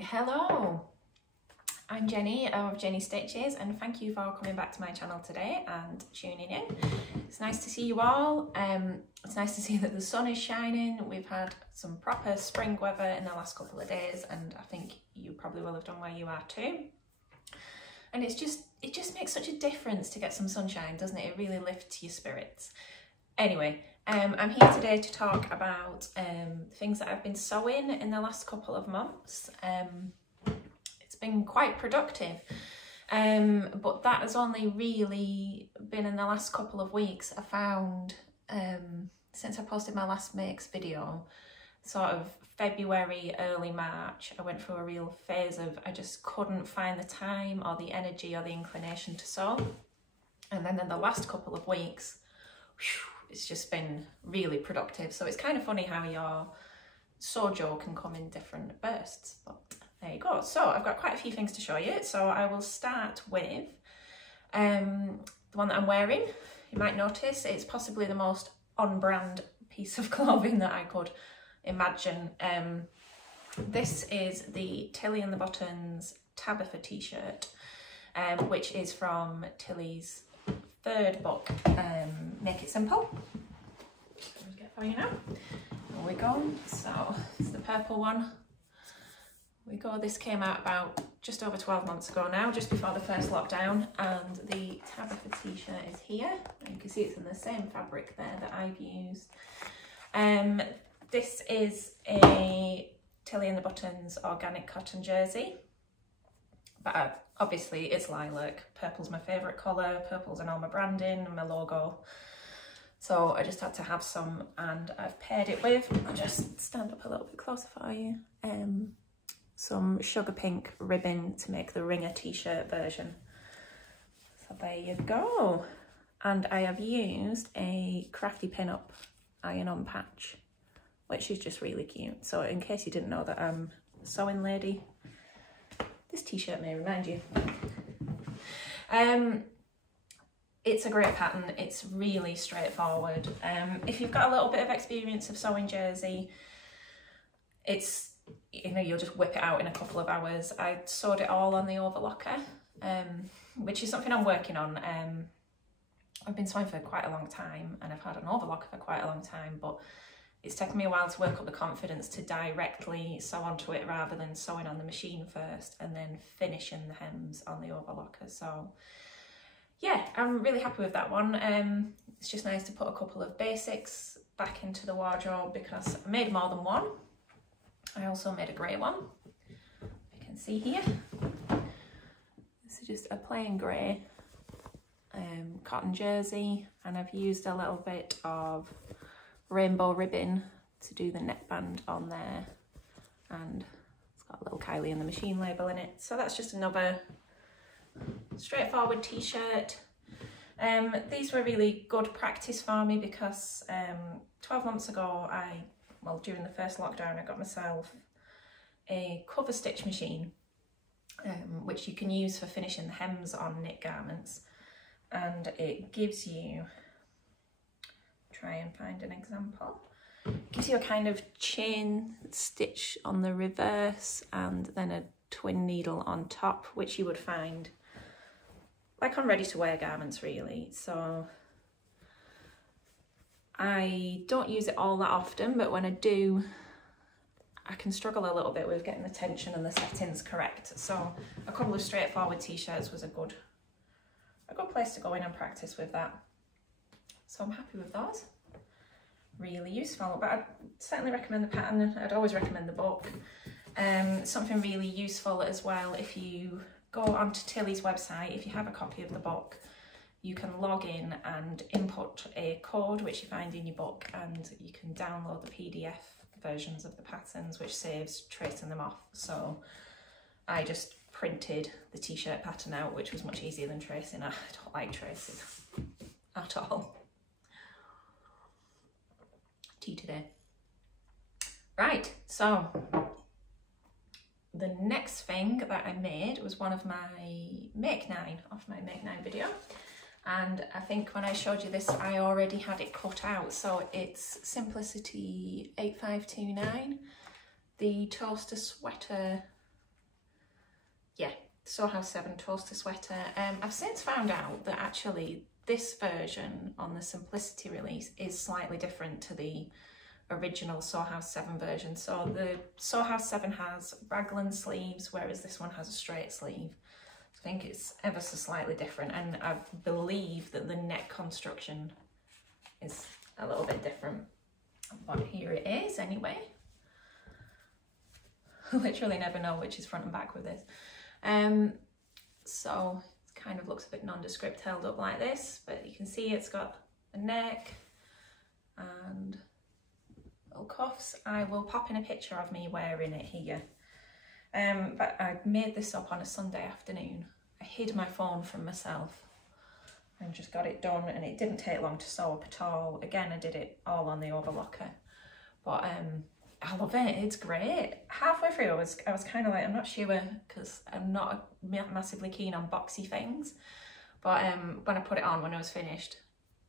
Hello, I'm Jenny of Jenny Stitches and thank you for coming back to my channel today and tuning in. It's nice to see you all. It's nice to see that the sun is shining. We've had some proper spring weather in the last couple of days and I think you probably will have done where you are too. And it just makes such a difference to get some sunshine, doesn't it? It really lifts your spirits. Anyway, I'm here today to talk about things that I've been sewing in the last couple of months. It's been quite productive, but that has only really been in the last couple of weeks. I found, since I posted my last makes video, sort of February, early March, I went through a real phase of I just couldn't find the time or the energy or the inclination to sew. And then in the last couple of weeks, it's just been really productive. So it's kind of funny how your sojo can come in different bursts, but there you go. So I've got quite a few things to show you. So I will start with the one that I'm wearing. You might notice it's possibly the most on-brand piece of clothing that I could imagine. This is the Tilly and the Buttons Tabitha t-shirt, which is from Tilly's third book, Make It Simple. I'll get it for you now. There we go. So it's the purple one. This came out about just over 12 months ago now, just before the first lockdown, and the Tabitha t-shirt is here. And you can see it's in the same fabric there that I've used. This is a Tilly and the Buttons organic cotton jersey, but obviously it's lilac. Purple's my favourite colour, purple's in all my branding and my logo. So I just had to have some, and I've paired it with, I'll just stand up a little bit closer for you, some sugar pink ribbon to make the ringer t-shirt version. So there you go. And I have used a Crafty Pinup iron-on patch, which is just really cute. So in case you didn't know that I'm a sewing lady, this t-shirt may remind you. It's a great pattern. It's really straightforward. If you've got a little bit of experience of sewing jersey, it's, you know, you'll just whip it out in a couple of hours. I sewed it all on the overlocker, which is something I'm working on. I've been sewing for quite a long time and I've had an overlocker for quite a long time, but it's taken me a while to work up the confidence to directly sew onto it rather than sewing on the machine first and then finishing the hems on the overlocker. So yeah, I'm really happy with that one. It's just nice to put a couple of basics back into the wardrobe because I made more than one. I also made a grey one, you can see here. This is just a plain grey cotton jersey, and I've used a little bit of rainbow ribbon to do the neckband on there, and it's got a little Kylie in the machine label in it. So that's just another straightforward t-shirt. These were really good practice for me because 12 months ago, during the first lockdown, I got myself a cover stitch machine, which you can use for finishing the hems on knit garments, and it gives you, try and find an example, it gives you a kind of chain stitch on the reverse and then a twin needle on top, which you would find like on ready to wear garments really. So I don't use it all that often, but when I do, I can struggle a little bit with getting the tension and the settings correct. So a couple of straightforward t-shirts was a good place to go in and practice with that. So I'm happy with those. Really useful, but I'd certainly recommend the pattern. I'd always recommend the book. Something really useful as well, if you go onto Tilly's website, if you have a copy of the book, you can log in and input a code which you find in your book, and you can download the PDF versions of the patterns, which saves tracing them off. So I just printed the t-shirt pattern out, which was much easier than tracing. I don't like tracing at all. Tea today. Right, so the next thing that I made was one of my Make 9, off my Make 9 video. And I think when I showed you this, I already had it cut out. So it's Simplicity 8529, the toaster sweater yeah, Sew House 7 Toaster Sweater. I've since found out that actually this version on the Simplicity release is slightly different to the original Sew House 7 version. So the Sew House 7 has raglan sleeves, whereas this one has a straight sleeve. I think it's ever so slightly different, and I believe that the neck construction is a little bit different. But here it is anyway. Literally never know which is front and back with this. So it kind of looks a bit nondescript held up like this, but you can see it's got a neck and little cuffs. I will pop in a picture of me wearing it here. But I made this up on a Sunday afternoon. I hid my phone from myself and just got it done, and it didn't take long to sew up at all. Again, I did it all on the overlocker, but I love it. It's great. Halfway through, I was kind of like, I'm not sure, because I'm not massively keen on boxy things. But when I put it on, when I was finished,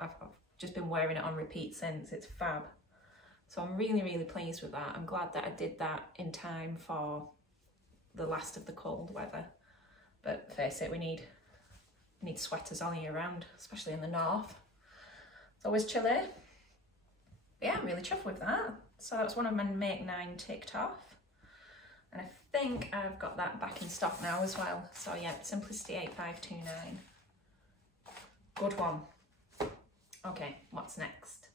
I've just been wearing it on repeat since. It's fab. So I'm really, really pleased with that. I'm glad that I did that in time for the last of the cold weather. But face it, we need sweaters all year round, especially in the north. It's always chilly. But yeah, I'm really chuffed with that. So that was one of my Make 9 ticked off. And I think I've got that back in stock now as well. So yeah, Simplicity 8529. Good one. Okay, what's next?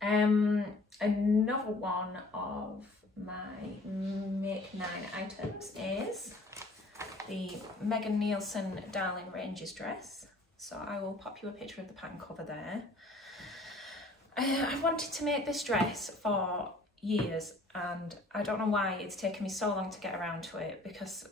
Another one of my Make 9 items is the Megan Nielsen Darling Ranges dress. So I will pop you a picture of the pattern cover there. I've wanted to make this dress for years, and I don't know why it's taken me so long to get around to it, because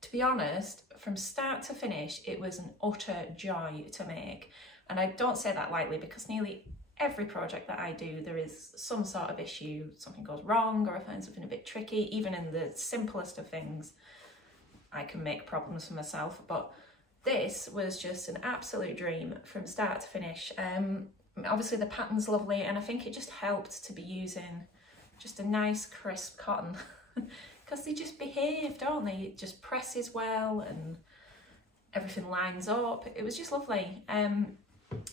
to be honest, from start to finish, it was an utter joy to make. And I don't say that lightly, because nearly every project that I do, there is some sort of issue, something goes wrong, or I find something a bit tricky. Even in the simplest of things, I can make problems for myself. But this was just an absolute dream from start to finish. Obviously the pattern's lovely, and I think it just helped to be using just a nice crisp cotton, because they just behave, don't they? It just presses well and everything lines up. It was just lovely.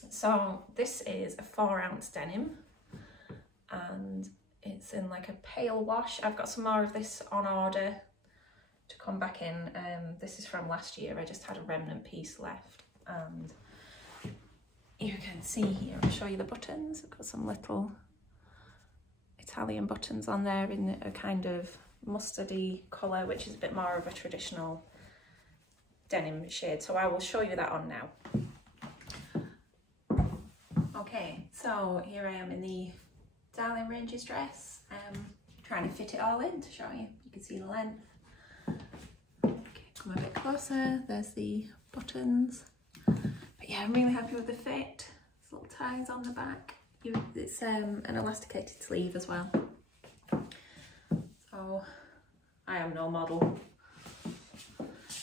So this is a 4-ounce denim, and it's in like a pale wash. I've got some more of this on order to come back in. This is from last year. I just had a remnant piece left, and you can see here, I'll show you the buttons. I've got some little Italian buttons on there in a kind of mustardy colour, which is a bit more of a traditional denim shade. So I will show you that on now. Okay, so here I am in the Darling Ranges dress, trying to fit it all in to show you. You can see the length. Okay, come a bit closer, there's the buttons. But yeah, I'm really happy with the fit. There's little ties on the back. It's an elasticated sleeve as well. So I am no model.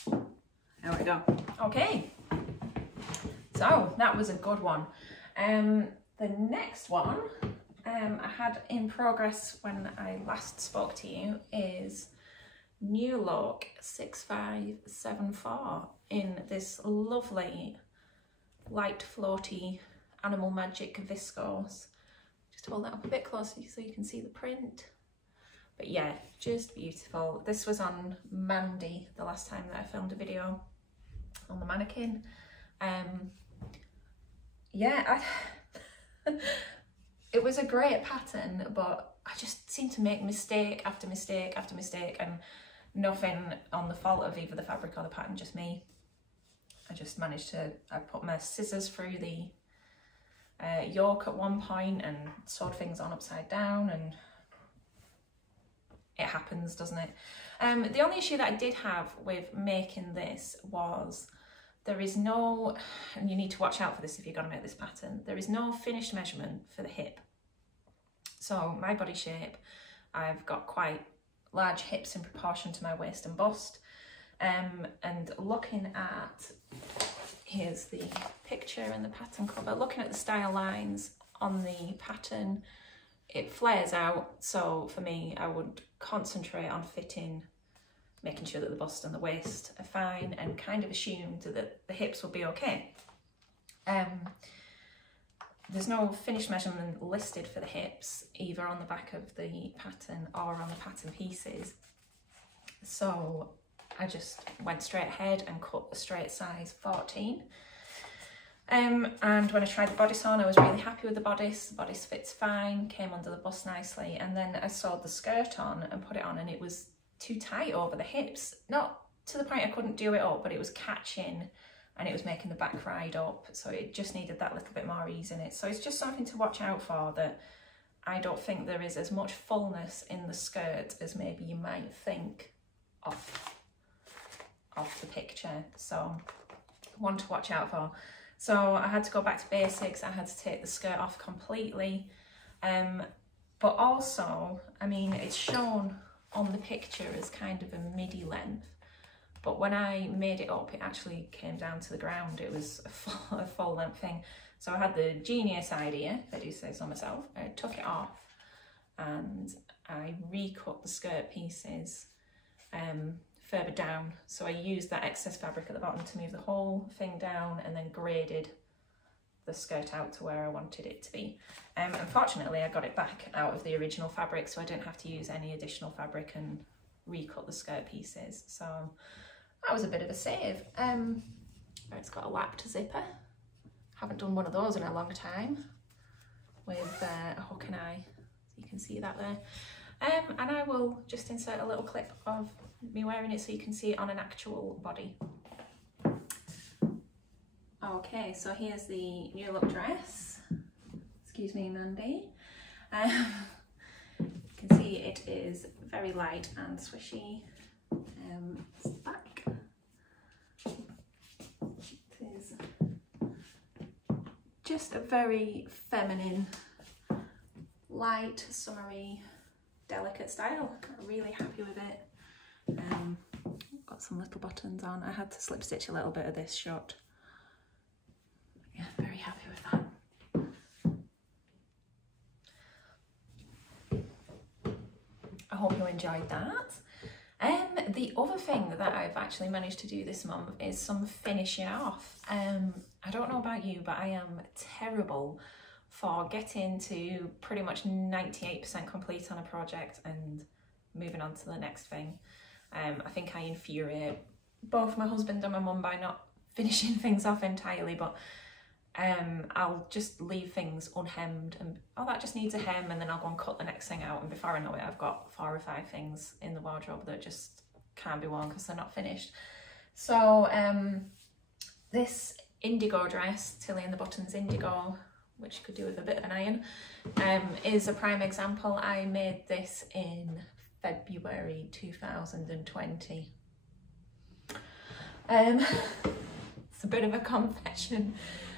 There we go. Okay, so that was a good one. The next one I had in progress when I last spoke to you is New Look 6574 in this lovely light floaty Animal Magic viscose. Just hold that up a bit closer so you can see the print. But yeah, just beautiful. This was on Mandy the last time that I filmed a video on the mannequin. Yeah, it was a great pattern, but I just seemed to make mistake after mistake after mistake, and nothing on the fault of either the fabric or the pattern, just me. I just managed to, I put my scissors through the yoke at one point and sewed things on upside down, and it happens, doesn't it? The only issue that I did have with making this was there is no, and you need to watch out for this if you're going to make this pattern, there is no finished measurement for the hip. So my body shape, I've got quite large hips in proportion to my waist and bust. And looking at, here's the picture and the pattern cover, looking at the style lines on the pattern, it flares out. So for me, I would concentrate on fitting making sure that the bust and the waist are fine, and kind of assumed that the hips would be okay. There's no finished measurement listed for the hips, either on the back of the pattern or on the pattern pieces. So I just went straight ahead and cut a straight size 14. And when I tried the bodice on, I was really happy with the bodice. The bodice fits fine, came under the bust nicely, and then I sewed the skirt on and put it on, and it was too tight over the hips. Not to the point I couldn't do it up, but it was catching and it was making the back ride up, so it just needed that little bit more ease in it. So it's just something to watch out for, that I don't think there is as much fullness in the skirt as maybe you might think off the picture. So one to watch out for. So I had to go back to basics. I had to take the skirt off completely, but also, I mean, it's shown on the picture as kind of a midi length, but when I made it up, it actually came down to the ground. It was a full length thing. So I had the genius idea, if I do say so myself. I took it off and I recut the skirt pieces further down. So I used that excess fabric at the bottom to move the whole thing down, and then graded the skirt out to where I wanted it to be. Unfortunately, I got it back out of the original fabric, so I didn't have to use any additional fabric and recut the skirt pieces. So that was a bit of a save. It's got a lapped zipper. Haven't done one of those in a long time, with a hook and eye, so you can see that there. And I will just insert a little clip of me wearing it so you can see it on an actual body. Okay, so here's the new look dress. Excuse me, Mandy. You can see it is very light and swishy. It's the back. It is just a very feminine, light, summery, delicate style. I'm really happy with it. Got some little buttons on. I had to slip stitch a little bit of this shot. Yeah, very happy with that. I hope you enjoyed that. The other thing that I've actually managed to do this month is some finishing off. I don't know about you, but I am terrible for getting to pretty much 98% complete on a project and moving on to the next thing. I think I infuriate both my husband and my mum by not finishing things off entirely, but I'll just leave things unhemmed and, oh, that just needs a hem, and then I'll go and cut the next thing out, and before I know it, I've got 4 or 5 things in the wardrobe that just can't be worn because they're not finished. So this Indigo dress, Tilly and the Buttons Indigo, which could do with a bit of an iron, is a prime example. I made this in February 2020. It's a bit of a confession.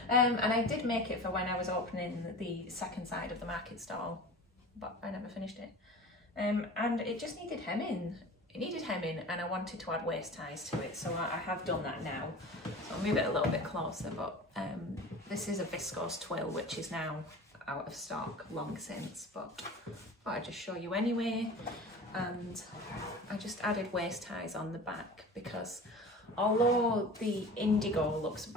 And I did make it for when I was opening the second side of the market stall, but I never finished it. And it just needed hemming. It needed hemming, and I wanted to add waist ties to it, so I have done that now. So I'll move it a little bit closer, but this is a Viscose twill, which is now out of stock long since, but I'll just show you anyway. And I just added waist ties on the back because although the Indigo looks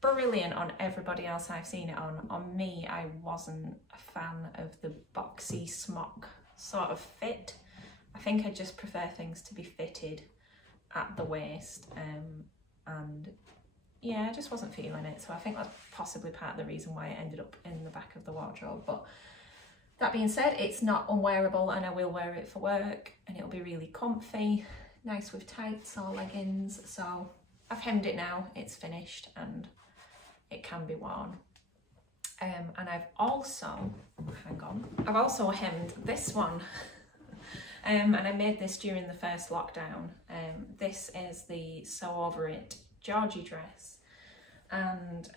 brilliant on everybody else I've seen it on me, I wasn't a fan of the boxy smock sort of fit. I think I just prefer things to be fitted at the waist, and yeah, I just wasn't feeling it. So I think that's possibly part of the reason why it ended up in the back of the wardrobe. But that being said, it's not unwearable, and I will wear it for work, and it'll be really comfy, nice with tights or leggings. So I've hemmed it now, it's finished, and it can be worn. And I've also, I've also hemmed this one. And I made this during the first lockdown. This is the Sew Over It Georgie dress, and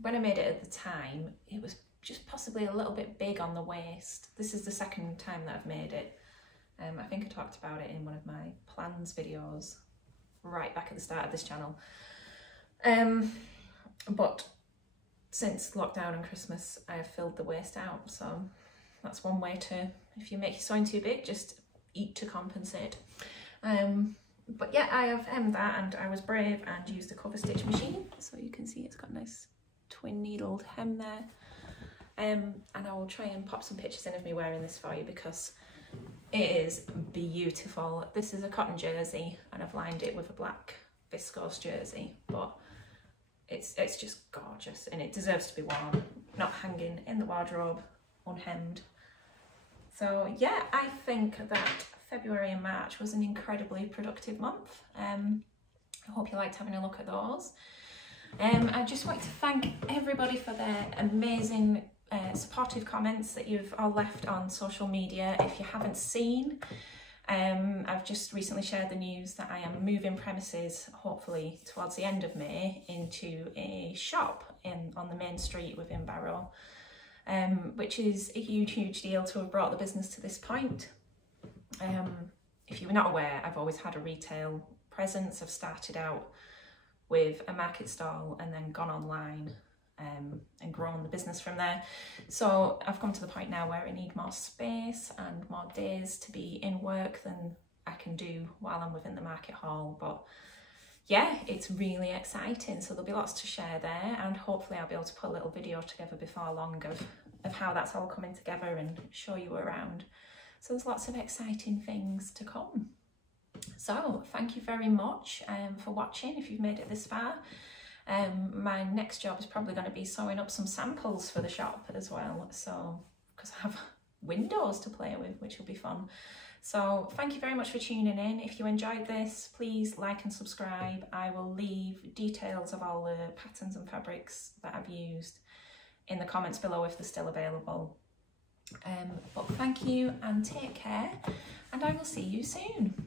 when I made it at the time, it was just possibly a little bit big on the waist. This is the second time that I've made it. I think I talked about it in one of my plans videos right back at the start of this channel. But since lockdown and Christmas, I have filled the waist out, so that's one way to, if you make your sewing too big, just eat to compensate. But yeah, I have hemmed that, and I was brave and used the cover stitch machine. So you can see it's got a nice twin needled hem there. And I will try and pop some pictures in of me wearing this for you because it is beautiful. This is a cotton jersey and I've lined it with a black viscose jersey, but it's just gorgeous and it deserves to be worn, not hanging in the wardrobe unhemmed. So yeah, I think that February and March was an incredibly productive month. I hope you liked having a look at those. I just want to thank everybody for their amazing supportive comments that you've all left on social media. If you haven't seen, I've just recently shared the news that I am moving premises, hopefully towards the end of May, into a shop on the main street within Barrow, which is a huge deal to have brought the business to this point. If you were not aware, I've always had a retail presence. I've started out with a market stall and then gone online and grown the business from there. So I've come to the point now where I need more space and more days to be in work than I can do while I'm within the market hall. But yeah, it's really exciting. So there'll be lots to share there, and hopefully I'll be able to put a little video together before long of how that's all coming together and show you around. So there's lots of exciting things to come. So thank you very much for watching if you've made it this far. My next job is probably going to be sewing up some samples for the shop as well, so because I have windows to play with, which will be fun. So thank you very much for tuning in. If you enjoyed this, please like and subscribe. I will leave details of all the patterns and fabrics that I've used in the comments below if they're still available. But thank you and take care, and I will see you soon.